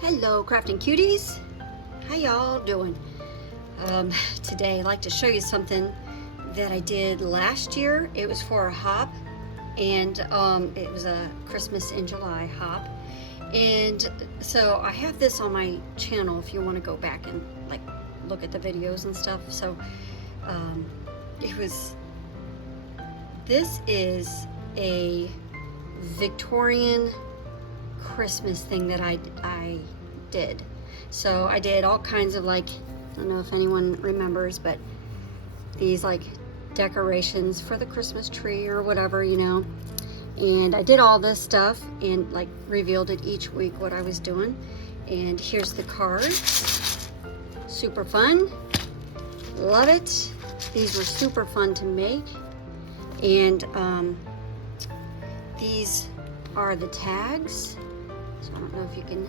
Hello crafting cuties, how y'all doing? Today I'd like to show you something that I did last year. It was for a hop, and it was a Christmas in July hop, and so I have this on my channel if you want to go back and like look at the videos and stuff. So this is a Victorian Christmas thing that I did. So I did all kinds of, like, I don't know if anyone remembers, but these like decorations for the Christmas tree or whatever, you know. And I did all this stuff and like revealed it each week what I was doing. And here's the cards. Super fun. Love it. These were super fun to make. And these are the tags. So I don't know if you can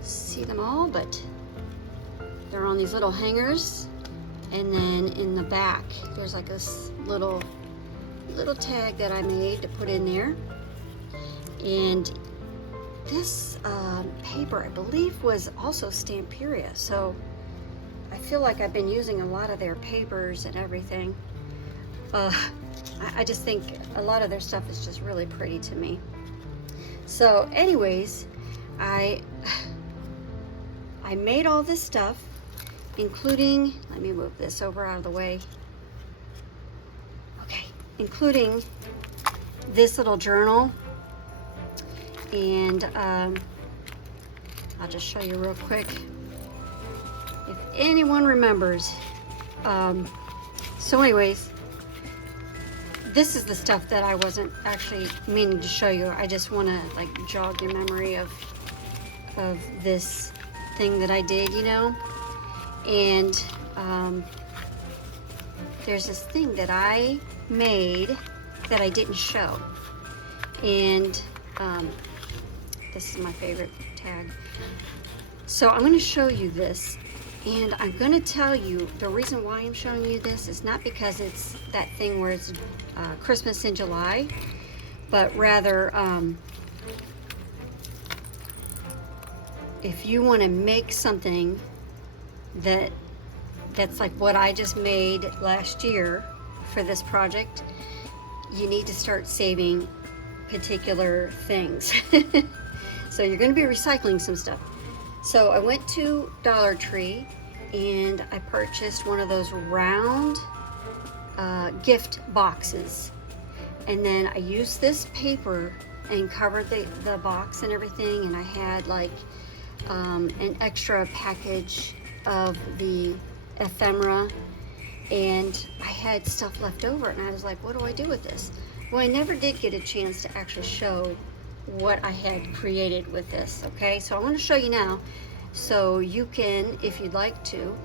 see them all, but they're on these little hangers. And then in the back, there's like this little tag that I made to put in there. And this paper, I believe, was also Stamperia. So I feel like I've been using a lot of their papers and everything. I just think a lot of their stuff is just really pretty to me. So anyways, I made all this stuff, including, let me move this over out of the way. Okay, including this little journal. And I'll just show you real quick. If anyone remembers. So anyways, this is the stuff that I wasn't actually meaning to show you. I just want to like jog your memory of this thing that I did, you know. And there's this thing that I made that I didn't show. And this is my favorite tag. So I'm going to show you this. And I'm going to tell you the reason why I'm showing you this is not because it's that thing where it's Christmas in July, but rather if you want to make something that's like what I just made last year for this project, you need to start saving particular things. So you're going to be recycling some stuff. So I went to Dollar Tree and I purchased one of those round gift boxes. And then I used this paper and covered the box and everything. And I had like an extra package of the ephemera. And I had stuff left over. And I was like, what do I do with this? Well, I never did get a chance to actually show what I had created with this. Okay, so I'm going to show you now, so you can, if you'd like to,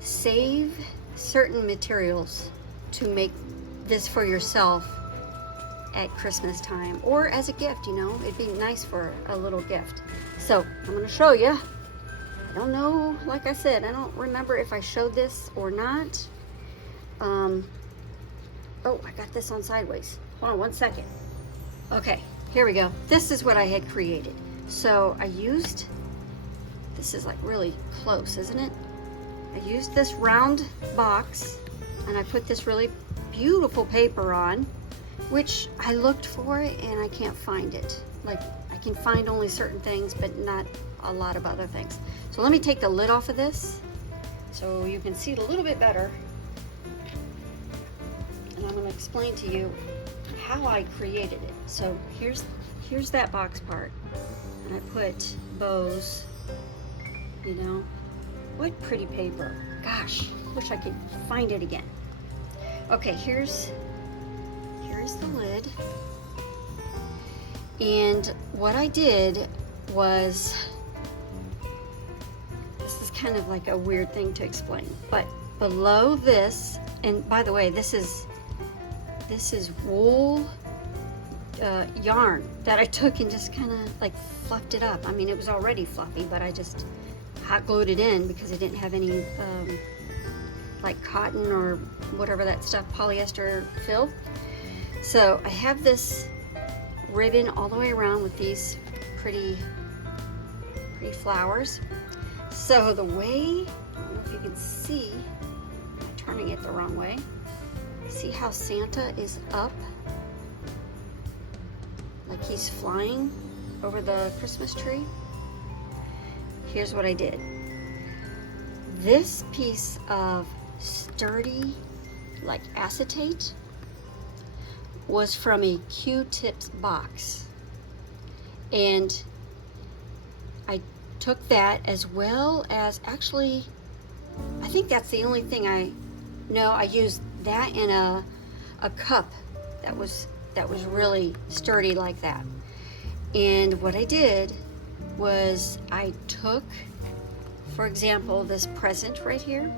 save certain materials to make this for yourself at Christmas time or as a gift. You know, it'd be nice for a little gift. So I'm going to show you. I don't know, like I said, I don't remember if I showed this or not. Oh, I got this on sideways. Hold on one second. Okay, here we go. This is what I had created. So I used, this is like really close, isn't it? I used this round box and I put this really beautiful paper on, which I looked for it and I can't find it. Like, I can find only certain things, but not a lot of other things. So let me take the lid off of this so you can see it a little bit better. And I'm going to explain to you how I created it. So here's that box part, and I put bows, you know. What pretty paper. Gosh, wish I could find it again. Okay, here's the lid. And what I did was, this is kind of like a weird thing to explain, but below this, and by the way, this is wool yarn that I took and just kind of like fluffed it up. I mean, it was already fluffy, but I just hot glued it in because I didn't have any like cotton or whatever that stuff, polyester fill. So I have this ribbon all the way around with these pretty pretty flowers. So the way, I don't know if you can see, I'm turning it the wrong way. See how Santa is up? Like he's flying over the Christmas tree? Here's what I did. This piece of sturdy, like acetate, was from a Q-tips box. And I took that, as well as, actually, I think that's the only thing I used that in a cup that was really sturdy like that. And what I did was I took, for example, this present right here,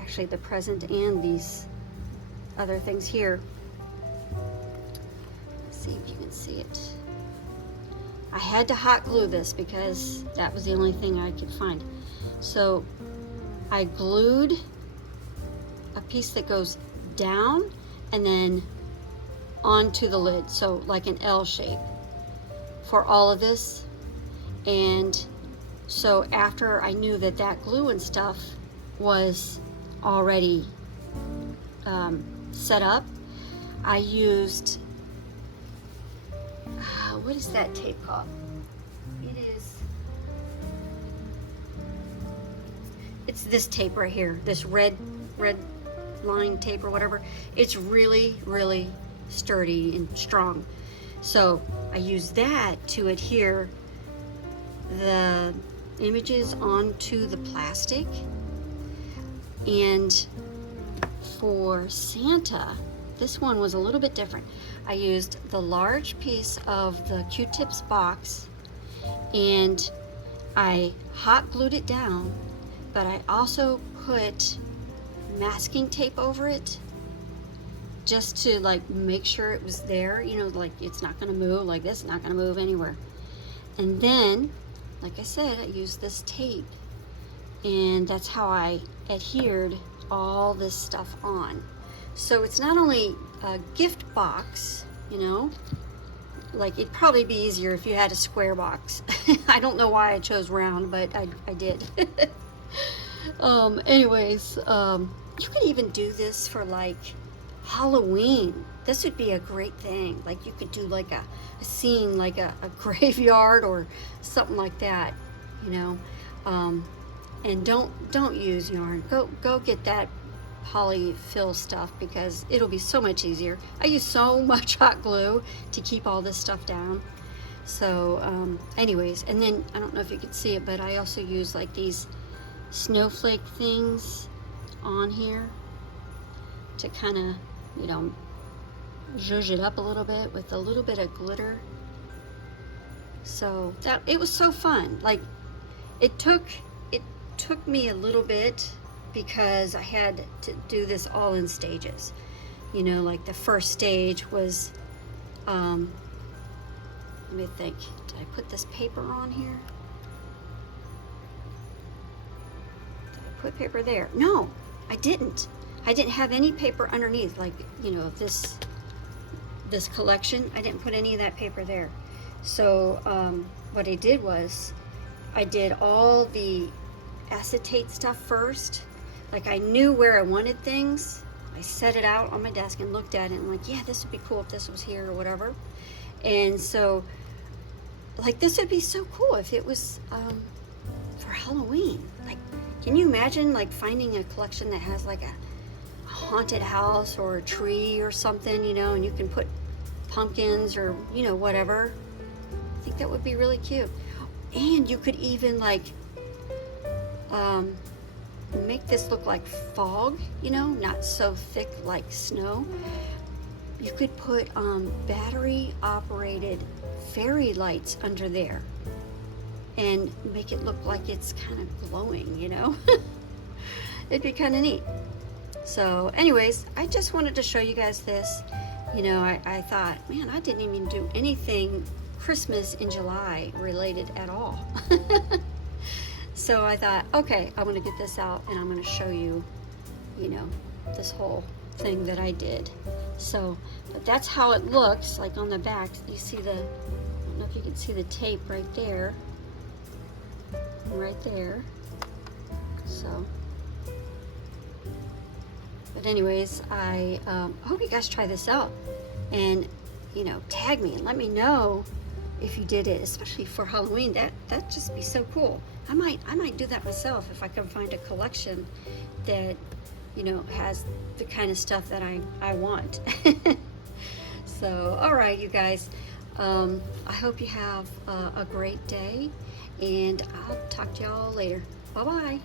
actually the present and these other things here. Let's see if you can see it. I had to hot glue this because that was the only thing I could find. So I glued a piece that goes down and then onto the lid, so like an L shape for all of this. And so after I knew that that glue and stuff was already set up, I used, what is that tape called? It's this tape right here, this red line tape or whatever. It's really, really sturdy and strong. So I use that to adhere the images onto the plastic. And for Santa, this one was a little bit different. I used the large piece of the Q-tips box and I hot glued it down, but I also put masking tape over it just to like make sure it was there, you know, like it's not gonna move, like this is not gonna move anywhere. And then, like I said, I used this tape, and that's how I adhered all this stuff on. So it's not only a gift box, you know, like it'd probably be easier if you had a square box. I don't know why I chose round, but I did. Anyways, you can even do this for like Halloween. This would be a great thing. Like you could do like a scene, like a graveyard or something like that, you know. And don't use yarn. Go get that polyfill stuff because it'll be so much easier. I use so much hot glue to keep all this stuff down. So anyways, and then I don't know if you could see it, but I also use like these snowflake things on here to kind of, you know, zhuzh it up a little bit with a little bit of glitter. So that, it was so fun. Like it took me a little bit because I had to do this all in stages. You know, like the first stage was, let me think, did I put this paper on here? Did I put paper there? No, I didn't. I didn't have any paper underneath, like, you know, this collection. I didn't put any of that paper there. So what I did was I did all the acetate stuff first. Like I knew where I wanted things. I set it out on my desk and looked at it and like, yeah, this would be cool if this was here or whatever. And so like this would be so cool if it was for Halloween. Like, can you imagine like finding a collection that has like a haunted house or a tree or something, you know, and you can put pumpkins or, you know, whatever. I think that would be really cute. And you could even like make this look like fog, you know, not so thick like snow. You could put battery operated fairy lights under there and make it look like it's kind of glowing, you know. It'd be kind of neat. So anyways, I just wanted to show you guys this. You know, I thought, man, I didn't even do anything Christmas in July related at all. So I thought, okay, I'm gonna get this out and I'm gonna show you, you know, this whole thing that I did. So, but that's how it looks, like on the back. You see the, I don't know if you can see the tape right there. right there. So, but anyways, I hope you guys try this out, and tag me and let me know if you did it, especially for Halloween. That'd just be so cool. I might do that myself if I can find a collection that has the kind of stuff that I want. So, all right, you guys, I hope you have a great day, and I'll talk to y'all later. Bye bye.